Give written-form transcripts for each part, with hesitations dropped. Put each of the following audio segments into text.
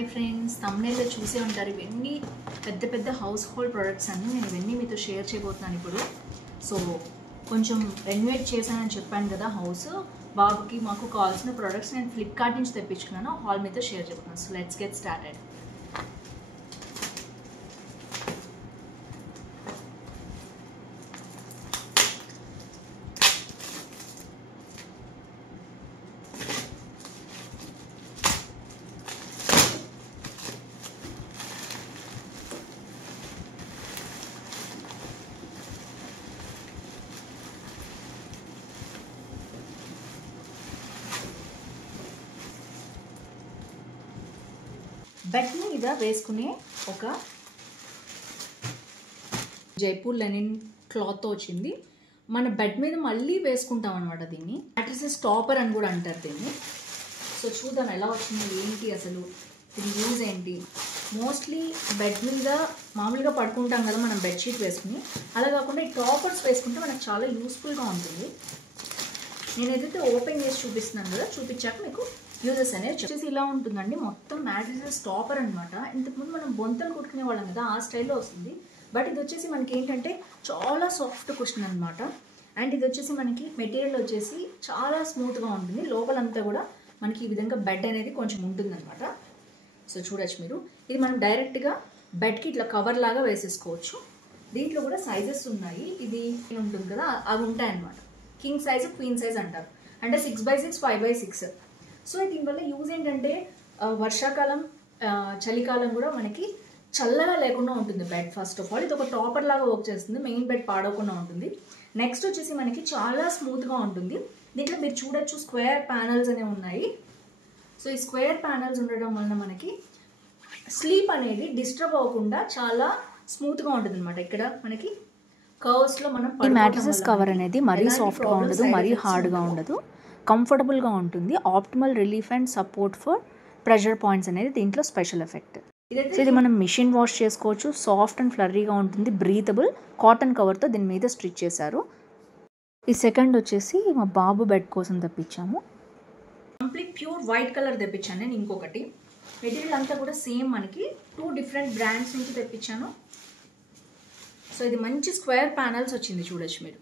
Hi friends, thumbnail చూసే ఉంటారు. ఇవన్నీ పెద్ద పెద్ద హౌస్ హోల్డ్ ప్రొడక్ట్స్ అన్నీ నేను ఇవన్నీ మీతో షేర్ చేయబోతున్నాను ఇప్పుడు. సో కొంచెం రెనోవేట్ చేశానని చెప్పాను కదా హౌస్ బాబుకి. మాకు కావాల్సిన ప్రొడక్ట్స్ నేను ఫ్లిప్కార్ట్ నుంచి తెప్పించుకున్నాను. హాల్ మీతో షేర్ చేయబోతున్నాను. So let's get started. Bed మీద వేసుకునే ఒక జైపూర్ లెనిన్ క్లాత్తో వచ్చింది. మన బెడ్ మీద మళ్ళీ వేసుకుంటాం అనమాట. దీన్ని మ్యాట్రిసెస్ టాపర్ అని కూడా అంటారు దీన్ని. సో చూద్దాం ఎలా వచ్చింది, ఏంటి అసలు దీని యూజ్ ఏంటి. మోస్ట్లీ బెడ్ మీద మామూలుగా పడుకుంటాం కదా మనం బెడ్షీట్ వేసుకుని, అలా కాకుండా ఈ టాపర్స్ వేసుకుంటే మనకు చాలా యూస్ఫుల్గా ఉంటుంది. నేను ఏదైతే ఓపెన్ చేసి చూపిస్తున్నాను కదా, చూపించాక మీకు యూజెస్ అనేది వచ్చేసి ఇలా ఉంటుందండి. మొత్తం మ్యాట్రిసెస్ టాపర్ అనమాట. ఇంతకుముందు మనం బొంతలు కుట్టుకునే వాళ్ళం కదా, ఆ స్టైల్లో వస్తుంది. బట్ ఇది వచ్చేసి మనకి ఏంటంటే చాలా సాఫ్ట్ కుషన్ అనమాట. అండ్ ఇది వచ్చేసి మనకి మెటీరియల్ వచ్చేసి చాలా స్మూత్గా ఉంటుంది. లోపలంతా కూడా మనకి ఈ విధంగా బెడ్ అనేది కొంచెం ఉంటుందన్నమాట. సో చూడొచ్చు మీరు, ఇది మనం డైరెక్ట్గా బెడ్కి ఇట్లా కవర్ లాగా వేసేసుకోవచ్చు. దీంట్లో కూడా సైజెస్ ఉన్నాయి. ఇది ఉంటుంది కదా, అవి ఉంటాయన్నమాట. కింగ్ సైజ్, క్వీన్ సైజ్ అంటారు. అంటే 6x6, 5x6. సో దీనివల్ల యూజ్ ఏంటంటే వర్షాకాలం, చలికాలం కూడా మనకి చల్లగా లేకుండా ఉంటుంది బెడ్. ఫస్ట్ ఆఫ్ ఆల్ ఇది ఒక టాపర్ లాగా వర్క్ చేస్తుంది. మెయిన్ బెడ్ పాడవకుండా ఉంటుంది. నెక్స్ట్ వచ్చేసి మనకి చాలా స్మూత్గా ఉంటుంది. దీంట్లో మీరు చూడొచ్చు స్క్వేర్ ప్యానల్స్ అనేవి ఉన్నాయి. సో ఈ స్క్వేర్ ప్యానల్స్ ఉండడం వలన మనకి స్లీప్ అనేది డిస్టర్బ్ అవ్వకుండా చాలా స్మూత్గా ఉంటుంది అనమాట. ఇక్కడ మనకి కర్వ్స్లో మనం ఈ మ్యాట్రిసెస్ కవర్ అనేది మరీ సాఫ్ట్గా ఉండదు, మరీ హార్డ్గా ఉండదు, కంఫర్టబుల్గా ఉంటుంది. Optimal relief and support for pressure points అనేది దీంట్లో స్పెషల్ ఎఫెక్ట్. సో ఇది మనం మిషన్ వాష్ చేసుకోవచ్చు. సాఫ్ట్ అండ్ ఫ్లర్రీగా ఉంటుంది. బ్రీతబుల్ కాటన్ కవర్తో దీని మీద స్టిచ్ చేశారు. ఈ సెకండ్ వచ్చేసి మా బాబు బెడ్ కోసం తెప్పించాము. కంప్లీట్ ప్యూర్ వైట్ కలర్ తెప్పించాను నేను. ఇంకొకటి మెటీరియల్ అంతా కూడా సేమ్, మనకి 2 డిఫరెంట్ బ్రాండ్స్ నుంచి తెప్పించాను. సో ఇది మంచి స్క్వేర్ ప్యానల్స్ వచ్చింది, చూడొచ్చు మీరు.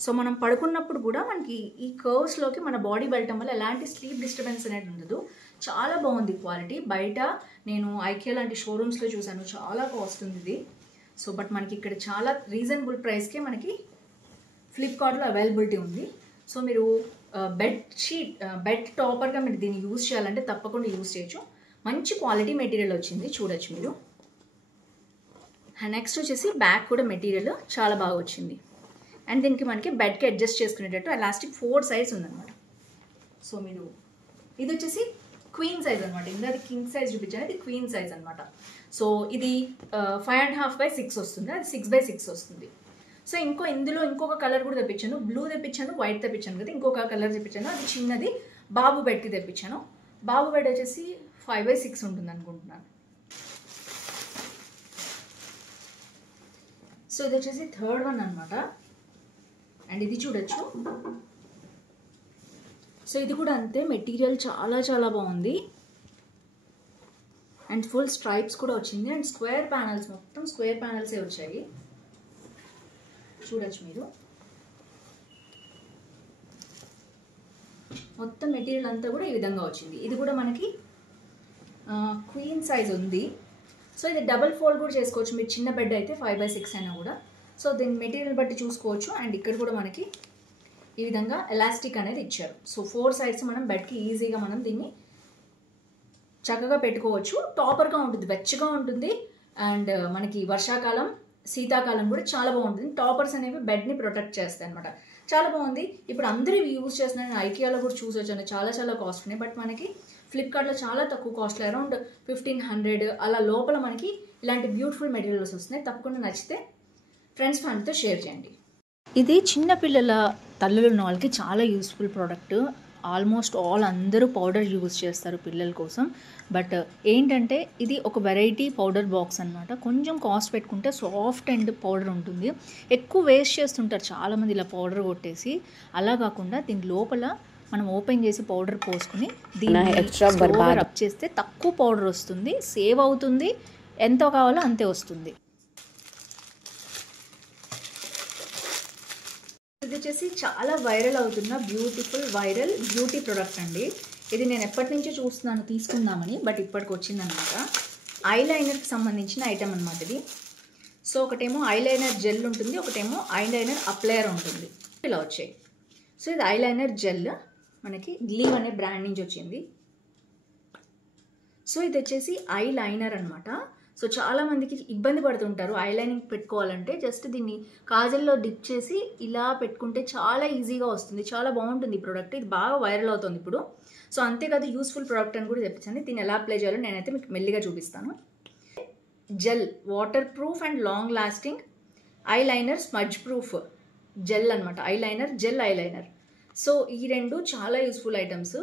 సో మనం పడుకున్నప్పుడు కూడా మనకి ఈ కర్వ్స్లోకి మన బాడీ వెళ్ళటం వల్ల ఎలాంటి స్లీప్ డిస్టర్బెన్స్ అనేది ఉండదు. చాలా బాగుంది క్వాలిటీ. బయట నేను ఐకియా లాంటి షోరూమ్స్లో చూసాను, చాలా కాస్ట్ ఉంది ఇది. సో బట్ మనకి ఇక్కడ చాలా రీజనబుల్ ప్రైస్కే మనకి ఫ్లిప్కార్ట్లో అవైలబిలిటీ ఉంది. సో మీరు బెడ్ టాపర్గా మీరు దీన్ని యూజ్ చేయాలంటే తప్పకుండా యూజ్ చేయొచ్చు. మంచి క్వాలిటీ మెటీరియల్ వచ్చింది, చూడొచ్చు మీరు. నెక్స్ట్ వచ్చేసి బ్యాక్ కూడా మెటీరియల్ చాలా బాగా వచ్చింది. అండ్ దీనికి మనకి బెడ్కి అడ్జస్ట్ చేసుకునేటట్టు ఎలాస్టిక్ 4 సైజ్ ఉందన్నమాట. సో మీరు ఇది వచ్చేసి క్వీన్ సైజ్ అనమాట. ఇందాక కింగ్ సైజ్ చూపించాను, ఇది క్వీన్ సైజ్ అనమాట. సో ఇది 5.5x6 వస్తుంది, అది 6x6 వస్తుంది. సో ఇందులో ఇంకొక కలర్ కూడా తెప్పించాను. బ్లూ తెప్పించాను, వైట్ తెప్పించాను కదా, ఇంకొక కలర్ తెప్పించాను. అది చిన్నది బాబు బెడ్కి తెప్పించాను. బాబు బెడ్ వచ్చేసి 5x6 ఉంటుంది అనుకుంటున్నాను. సో ఇది వచ్చేసి థర్డ్ వన్ అనమాట. అండ్ ఇది చూడొచ్చు. సో ఇది కూడా అంతే, మెటీరియల్ చాలా చాలా బాగుంది. అండ్ ఫుల్ స్ట్రైప్స్ కూడా వచ్చింది. అండ్ స్క్వేర్ ప్యానల్స్, మొత్తం స్క్వేర్ ప్యానల్సే వచ్చాయి, చూడొచ్చు మీరు. మొత్తం మెటీరియల్ అంతా కూడా ఈ విధంగా వచ్చింది. ఇది కూడా మనకి క్వీన్ సైజ్ ఉంది. సో ఇది డబుల్ ఫోల్డ్ కూడా చేసుకోవచ్చు మీరు. చిన్న బెడ్ అయితే 5x6 అయినా కూడా. సో దీని మెటీరియల్ బట్టి చూసుకోవచ్చు. అండ్ ఇక్కడ కూడా మనకి ఈ విధంగా ఎలాస్టిక్ అనేది ఇచ్చారు. సో 4 సైడ్స్ మనం బెడ్కి ఈజీగా మనం దీన్ని చక్కగా పెట్టుకోవచ్చు. టాపర్గా ఉంటుంది, వెచ్చగా ఉంటుంది. అండ్ మనకి వర్షాకాలం, శీతాకాలం కూడా చాలా బాగుంటుంది. టాపర్స్ అనేవి బెడ్ని ప్రొటెక్ట్ చేస్తాయి అనమాట. చాలా బాగుంది. ఇప్పుడు అందరూ ఇవి యూజ్ చేస్తున్నాను. ఐకియాలో కూడా చూసొచ్చాను, చాలా చాలా కాస్ట్ ఉన్నాయి. బట్ మనకి ఫ్లిప్కార్ట్లో చాలా తక్కువ కాస్ట్లో అరౌండ్ 1500 అలా లోపల మనకి ఇలాంటి బ్యూటిఫుల్ మెటీరియల్స్ వస్తున్నాయి. తప్పకుండా నచ్చితే ఫ్రెండ్స్ ఫ్యామిలీతో షేర్ చేయండి. ఇది చిన్నపిల్లల తల్లులు ఉన్న వాళ్ళకి చాలా యూస్ఫుల్ ప్రోడక్ట్. ఆల్మోస్ట్ ఆల్ అందరూ పౌడర్ యూజ్ చేస్తారు పిల్లల కోసం. బట్ ఏంటంటే ఇది ఒక వెరైటీ పౌడర్ బాక్స్ అనమాట. కొంచెం కాస్ట్ పెట్టుకుంటే సాఫ్ట్ అండ్ పౌడర్ ఉంటుంది. ఎక్కువ వేస్ట్ చేస్తుంటారు చాలామంది ఇలా పౌడర్ కొట్టేసి. అలా కాకుండా దీని లోపల మనం ఓపెన్ చేసి పౌడర్ పోసుకుని దీన్ని స్లోగా రబ్ చేస్తే తక్కువ పౌడర్ వస్తుంది, సేవ్ అవుతుంది, ఎంత కావాలో అంతే వస్తుంది. ఇది వచ్చేసి చాలా వైరల్ అవుతున్న బ్యూటిఫుల్ వైరల్ బ్యూటీ ప్రొడక్ట్ అండి. ఇది నేను ఎప్పటి నుంచో చూస్తున్నాను తీసుకుందామని, బట్ ఇప్పటికి వచ్చిందనమాట. ఐలైనర్కి సంబంధించిన ఐటమ్ అనమాట ఇది. సో ఒకటేమో ఐలైనర్ జెల్ ఉంటుంది, ఒకటేమో ఐలైనర్ అప్లయర్ ఉంటుంది. ఇలా వచ్చాయి. సో ఇది ఐలైనర్ జెల్ మనకి గ్లీవ్ అనే బ్రాండ్ నుంచి వచ్చింది. సో ఇది వచ్చేసి ఐలైనర్ అనమాట. సో చాలామందికి ఇబ్బంది పడుతుంటారు ఐలైనింగ్ పెట్టుకోవాలంటే. జస్ట్ దీన్ని కాజల్లో డిప్ చేసి ఇలా పెట్టుకుంటే చాలా ఈజీగా వస్తుంది. చాలా బాగుంటుంది ఈ ప్రోడక్ట్. ఇది బాగా వైరల్ అవుతుంది ఇప్పుడు. సో అంతేకాదు యూస్ఫుల్ ప్రోడక్ట్ అని కూడా చెప్పించండి. దీన్ని ఎలా అప్లై చేయాలో నేనైతే మీకు మెల్లిగా చూపిస్తాను. Gel water proof and long lasting eyeliner smudge proof gel అనమాట. Eyeliner gel eyeliner. సో ఈ రెండు చాలా యూస్ఫుల్ ఐటమ్స్.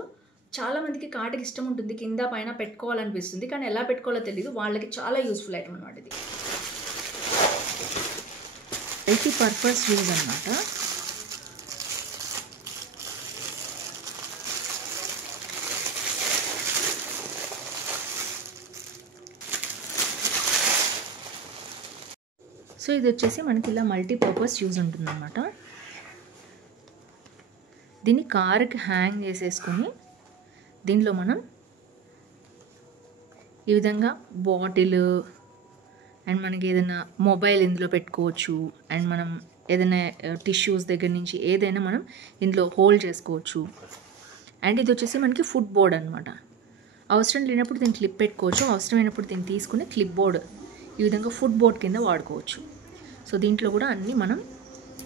చాలామందికి కాటికి ఇష్టం ఉంటుంది, కింద పైన పెట్టుకోవాలనిపిస్తుంది, కానీ ఎలా పెట్టుకోవాలో తెలియదు. వాళ్ళకి చాలా యూస్ఫుల్ ఐటమ్ అనమాట ఇది. మల్టీ పర్పస్ యూజ్ అనమాట. సో ఇది వచ్చేసి మనకి ఇలా మల్టీపర్పస్ యూజ్ ఉంటుందన్నమాట. దీన్ని కార్కి హ్యాంగ్ చేసేసుకొని దీనిలో మనం ఈ విధంగా బాటిల్ అండ్ మనకి ఏదైనా మొబైల్ ఇందులో పెట్టుకోవచ్చు. అండ్ మనం ఏదైనా టిష్యూస్ దగ్గర నుంచి ఏదైనా మనం ఇందులో హోల్డ్ చేసుకోవచ్చు. అండ్ ఇది వచ్చేసి మనకి ఫుట్ బోర్డ్ అనమాట. అవసరం లేనప్పుడు దీన్ని క్లిప్ పెట్టుకోవచ్చు, అవసరమైనప్పుడు దీన్ని తీసుకుని క్లిప్ బోర్డ్ ఈ విధంగా ఫుట్ బోర్డ్ కింద వాడుకోవచ్చు. సో దీంట్లో కూడా అన్నీ మనం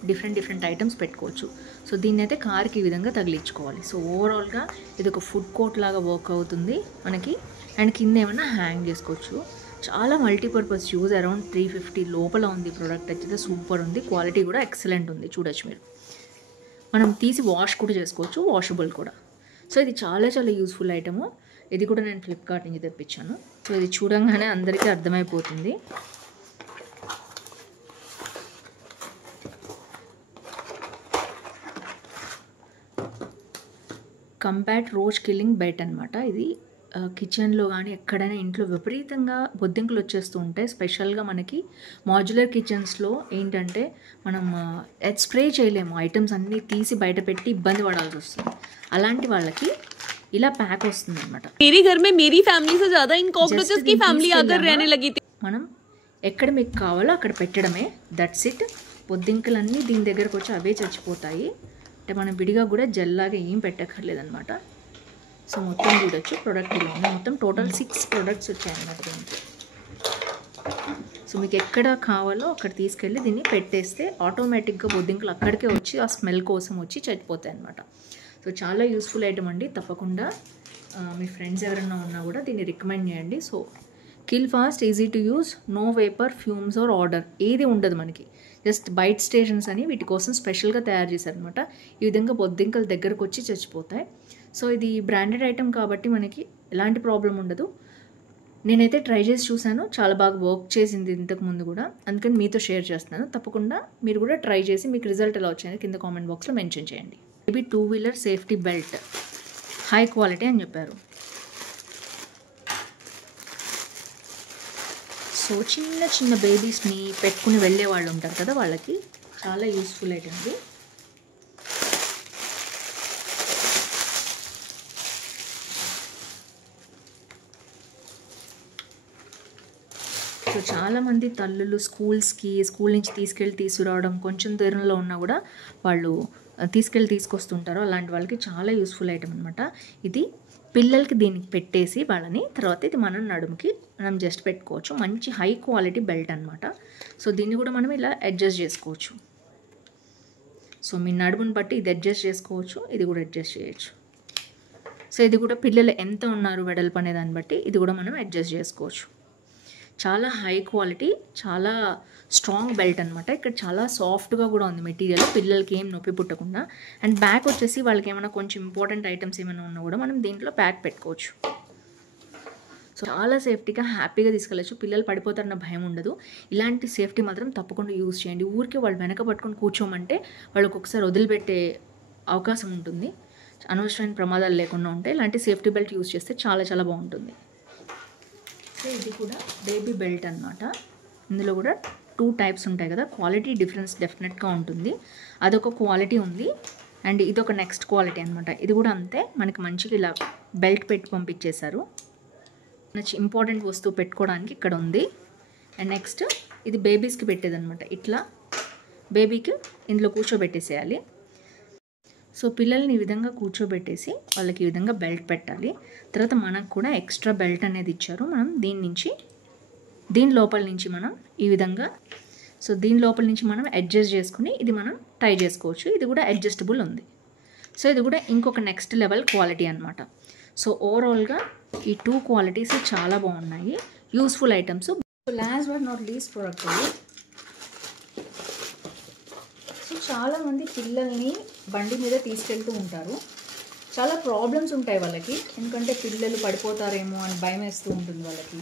డిఫరెంట్ ఐటమ్స్ పెట్టుకోవచ్చు. సో దీన్ని అయితే కార్కి ఈ విధంగా తగిలించుకోవాలి. సో ఓవరాల్గా ఇది ఒక ఫుడ్ కోర్ట్ లాగా వర్క్ అవుతుంది మనకి. అండ్ కింద ఏమైనా హ్యాంగ్ చేసుకోవచ్చు. చాలా మల్టీపర్పస్ యూజ్. అరౌండ్ 350 లోపల ఉంది ప్రోడక్ట్. అయితే సూపర్ ఉంది, క్వాలిటీ కూడా ఎక్సలెంట్ ఉంది. చూడొచ్చు మీరు. మనం తీసి వాష్ కూడా చేసుకోవచ్చు, వాషబుల్ కూడా. సో ఇది చాలా యూస్ఫుల్ ఐటము. ఇది కూడా నేను ఫ్లిప్కార్ట్ నుంచి తెప్పించాను. సో ఇది చూడంగానే అందరికీ అర్థమైపోతుంది. కంపాక్ట్ రోజ్ కిల్లింగ్ బెట్ అనమాట. ఇది కిచెన్లో కానీ ఎక్కడైనా ఇంట్లో విపరీతంగా బొద్దింకలు వచ్చేస్తూ ఉంటాయి. స్పెషల్గా మనకి మాడ్యులర్ కిచెన్స్లో ఏంటంటే మనం స్ప్రే చేయలేము, ఐటమ్స్ అన్నీ తీసి బయట పెట్టి ఇబ్బంది పడాల్సి వస్తుంది. అలాంటి వాళ్ళకి ఇలా ప్యాక్ వస్తుంది అనమాట. మనం ఎక్కడ మీకు కావాలో అక్కడ పెట్టడమే, దట్స్ ఇట్. బొద్దింకలన్నీ దీని దగ్గరకు వచ్చి అవే చచ్చిపోతాయి. అంటే మనం విడిగా కూడా జెల్లాగా ఏం పెట్టక్కర్లేదనమాట. సో మొత్తం చూడొచ్చు ప్రోడక్ట్ ఇలా ఉంది. మొత్తం టోటల్ 6 ప్రోడక్ట్స్ వచ్చాయన్నమాట దీనికి. సో మీకు ఎక్కడ కావాలో అక్కడ తీసుకెళ్ళి దీన్ని పెట్టేస్తే ఆటోమేటిక్గా బొద్దింకలు అక్కడికే వచ్చి ఆ స్మెల్ కోసం వచ్చి చచ్చిపోతాయి అన్నమాట. సో చాలా యూస్ఫుల్ ఐటమ్ అండి. తప్పకుండా మీ ఫ్రెండ్స్ ఎవరైనా ఉన్నా కూడా దీన్ని రికమెండ్ చేయండి. So kill fast, easy to use, no vapour, fumes or odour ఏది ఉండదు మనకి. జస్ట్ బైట్ స్టేషన్స్ అని వీటి కోసం స్పెషల్గా తయారు చేశారనమాట. ఈ విధంగా బొద్దింకల దగ్గరకు వచ్చి చచ్చిపోతాయి. సో ఇది బ్రాండెడ్ ఐటమ్ కాబట్టి మనకి ఎలాంటి ప్రాబ్లం ఉండదు. నేనైతే ట్రై చేసి చూశాను, చాలా బాగా వర్క్ చేసింది ఇంతకు ముందు కూడా, అందుకని మీతో షేర్ చేస్తున్నాను. తప్పకుండా మీరు కూడా ట్రై చేసి మీకు రిజల్ట్ ఎలా వచ్చాయని కింద కామెంట్ బాక్స్లో మెన్షన్ చేయండి. ఇది 2-వీలర్ సేఫ్టీ బెల్ట్, హై క్వాలిటీ అని చెప్పారు. సో చిన్న బేబీస్ని పెట్టుకుని వెళ్ళే వాళ్ళు ఉంటారు కదా, వాళ్ళకి చాలా యూస్ఫుల్ ఐటమ్ ఇది. సో చాలామంది తల్లులు స్కూల్ నుంచి తీసుకురావడం కొంచెం దూరంలో ఉన్నా కూడా వాళ్ళు తీసుకొస్తుంటారు. అలాంటి వాళ్ళకి చాలా యూస్ఫుల్ ఐటమ్ అనమాట ఇది. పిల్లలకి దీనికి పెట్టేసి వాళ్ళని తర్వాత ఇది మనం నడుముకి మనం జస్ట్ పెట్టుకోవచ్చు. మంచి హై క్వాలిటీ బెల్ట్ అనమాట. సో దీన్ని కూడా మనం ఇలా అడ్జస్ట్ చేసుకోవచ్చు. సో మీ నడుముని బట్టి ఇది అడ్జస్ట్ చేసుకోవచ్చు, ఇది కూడా అడ్జస్ట్ చేయొచ్చు. సో ఇది కూడా పిల్లలు ఎంత ఉన్నారు వెడల్పు అనే దాన్ని బట్టి ఇది కూడా మనం అడ్జస్ట్ చేసుకోవచ్చు. చాలా హై క్వాలిటీ, చాలా స్ట్రాంగ్ బెల్ట్ అనమాట. ఇక్కడ చాలా సాఫ్ట్గా కూడా ఉంది మెటీరియల్, పిల్లలకి ఏం నొప్పి పుట్టకుండా. అండ్ బ్యాక్ వచ్చేసి వాళ్ళకి ఏమైనా కొంచెం ఇంపార్టెంట్ ఐటమ్స్ ఏమైనా ఉన్నా కూడా మనం దీంట్లో ప్యాక్ పెట్టుకోవచ్చు. సో చాలా సేఫ్టీగా హ్యాపీగా తీసుకెళ్ళచ్చు. పిల్లలు పడిపోతారన్న భయం ఉండదు. ఇలాంటి సేఫ్టీ మాత్రం తప్పకుండా యూజ్ చేయండి. ఊరికే వాళ్ళు వెనక పట్టుకొని కూర్చోమంటే వాళ్ళకి ఒకసారి వదిలిపెట్టే అవకాశం ఉంటుంది. అనవసరమైన ప్రమాదాలు లేకుండా ఉంటాయి. ఇలాంటి సేఫ్టీ బెల్ట్ యూస్ చేస్తే చాలా చాలా బాగుంటుంది. సో ఇది కూడా బేబీ బెల్ట్ అనమాట. ఇందులో కూడా 2 టైప్స్ ఉంటాయి కదా, క్వాలిటీ డిఫరెన్స్ డెఫినెట్గా ఉంటుంది. అదొక క్వాలిటీ ఉంది అండ్ ఇదొక నెక్స్ట్ క్వాలిటీ అనమాట. ఇది కూడా అంతే, మనకి మంచిగా ఇలా బెల్ట్ పెట్టి పంపించేశారు. ఇంపార్టెంట్ వస్తువు పెట్టుకోవడానికి ఇక్కడ ఉంది. అండ్ నెక్స్ట్ ఇది బేబీస్కి పెట్టేదనమాట. ఇట్లా బేబీకి ఇందులో కూర్చోబెట్టేసేయాలి. సో పిల్లల్ని ఈ విధంగా కూర్చోబెట్టేసి వాళ్ళకి ఈ విధంగా బెల్ట్ పెట్టాలి. తర్వాత మనకు కూడా ఎక్స్ట్రా బెల్ట్ అనేది ఇచ్చారు. మనం దీని లోపల నుంచి మనం ఈ విధంగా, సో దీని లోపల నుంచి మనం అడ్జస్ట్ చేసుకుని ఇది మనం టై చేసుకోవచ్చు. ఇది కూడా అడ్జస్టబుల్ ఉంది. సో ఇది కూడా ఇంకొక నెక్స్ట్ లెవెల్ క్వాలిటీ అనమాట. సో ఓవరాల్గా ఈ 2 క్వాలిటీస్ చాలా బాగున్నాయి, useful items. So last but not least product ఇది. సో చాలామంది పిల్లల్ని బండి మీద తీసుకెళ్తూ ఉంటారు. చాలా ప్రాబ్లమ్స్ ఉంటాయి వాళ్ళకి, ఎందుకంటే పిల్లలు పడిపోతారేమో అని భయం వేస్తూ ఉంటుంది వాళ్ళకి.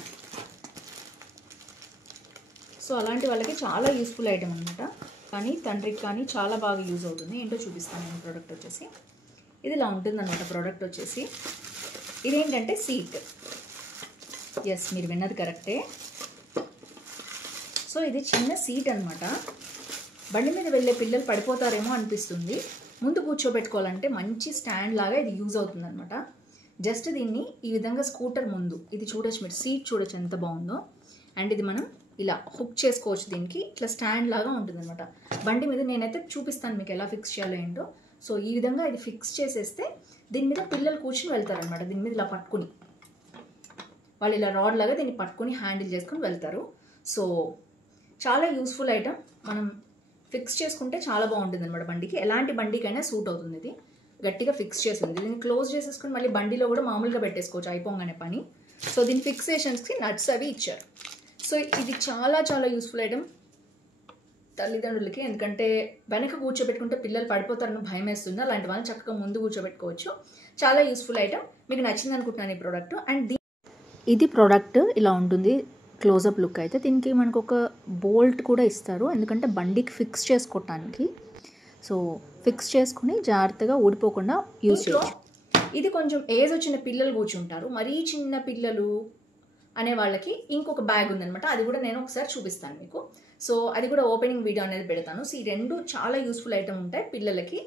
సో అలాంటి వాళ్ళకి చాలా యూస్ఫుల్ ఐటమ్ అనమాట. కానీ తండ్రికి కానీ చాలా బాగా యూజ్ అవుతుంది. ఏంటో చూపిస్తాను నేను. ప్రోడక్ట్ వచ్చేసి ఇది ఇలా ఉంటుంది అనమాట. ప్రోడక్ట్ వచ్చేసి ఇదేంటంటే సీట్. ఎస్, మీరు విన్నది కరెక్టే. సో ఇది చిన్న సీట్ అనమాట. బండి మీద వెళ్ళే పిల్లలు పడిపోతారేమో అనిపిస్తుంది. ముందు కూర్చోబెట్టుకోవాలంటే మంచి స్టాండ్ లాగా ఇది యూజ్ అవుతుంది అనమాట. జస్ట్ దీన్ని ఈ విధంగా స్కూటర్ ముందు ఇది చూడొచ్చు, మీరు సీట్ చూడొచ్చు ఎంత బాగుందో. అండ్ ఇది మనం ఇలా హుక్ చేసుకోవచ్చు. దీనికి ఇట్లా స్టాండ్ లాగా ఉంటుంది అనమాట. బండి మీద నేనైతే చూపిస్తాను మీకు ఎలా ఫిక్స్ చేయాలో ఏంటో. సో ఈ విధంగా ఇది ఫిక్స్ చేసేస్తే దీని మీద పిల్లలు కూర్చుని వెళ్తారనమాట. దీని మీద ఇలా పట్టుకుని వాళ్ళు ఇలా రాడ్ లాగా దీన్ని పట్టుకుని హ్యాండిల్ చేసుకుని వెళ్తారు. సో చాలా యూస్ఫుల్ ఐటమ్. మనం ఫిక్స్ చేసుకుంటే చాలా బాగుంటుంది అనమాట. బండికి ఎలాంటి బండికైనా సూట్ అవుతుంది. ఇది గట్టిగా ఫిక్స్ చేసింది. దీన్ని క్లోజ్ చేసేసుకుని మళ్ళీ బండిలో కూడా మామూలుగా పెట్టేసుకోవచ్చు అయిపోగానే పని. సో దీని ఫిక్సేషన్స్కి నట్స్ అవి ఇచ్చారు. సో ఇది చాలా చాలా యూస్ఫుల్ ఐటమ్ తల్లిదండ్రులకి, ఎందుకంటే వెనక కూర్చోబెట్టుకుంటే పిల్లలు పడిపోతారని భయం వేస్తుంది. అలాంటి వాళ్ళని చక్కగా ముందు కూర్చోబెట్టుకోవచ్చు. చాలా యూస్ఫుల్ ఐటమ్. మీకు నచ్చింది అనుకుంటున్నాను ఈ ప్రోడక్ట్. అండ్ ఇది ప్రోడక్ట్ ఇలా ఉంటుంది క్లోజప్ లుక్ అయితే. దీనికి మనకు ఒక బోల్ట్ కూడా ఇస్తారు, ఎందుకంటే బండికి ఫిక్స్ చేసుకోవటానికి. సో ఫిక్స్ చేసుకుని జాగ్రత్తగా ఊడిపోకుండా యూజ్ చేయొచ్చు. ఇది కొంచెం ఏజ్ వచ్చిన పిల్లలు కూర్చుంటారు. మరీ చిన్న పిల్లలు అనే వాళ్ళకి ఇంకొక బ్యాగ్ ఉందనమాట. అది కూడా నేను ఒకసారి చూపిస్తాను మీకు. సో అది కూడా ఓపెనింగ్ వీడియో అనేది పెడతాను. సో ఈ 2 చాలా యూస్ఫుల్ ఐటమ్ ఉంటాయి పిల్లలకి.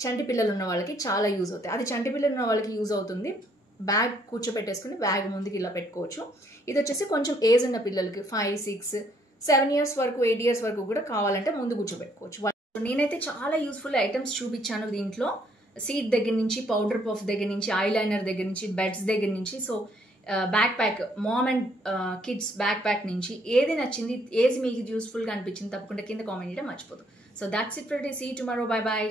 చంటి పిల్లలు ఉన్న వాళ్ళకి చాలా యూజ్ అవుతాయి. అది చంటి పిల్లలు ఉన్న వాళ్ళకి యూజ్ అవుతుంది. బ్యాగ్ కూర్చోపెట్టేసుకుని బ్యాగ్ ముందుకు ఇలా పెట్టుకోవచ్చు. ఇది వచ్చేసి కొంచెం ఏజ్ ఉన్న పిల్లలకి 5, 6, 7 ఇయర్స్ వరకు 8 ఇయర్స్ వరకు కూడా కావాలంటే ముందు కూర్చోబెట్టుకోవచ్చు. నేనైతే చాలా యూస్ఫుల్ ఐటమ్స్ చూపించాను దీంట్లో. సీట్ దగ్గర నుంచి, పౌడర్ పఫ్ దగ్గర నుంచి, ఐలైనర్ దగ్గర నుంచి, బెడ్స్ దగ్గర నుంచి, so back pack, mom and kids back pack నుంచి ఏది నచ్చింది, ఏది మీకు యూస్ఫుల్గా అనిపించింది తప్పకుండా కింద కామెంట్ చేయడం మర్చిపోదు. So that's it for today. See you tomorrow. Bye by.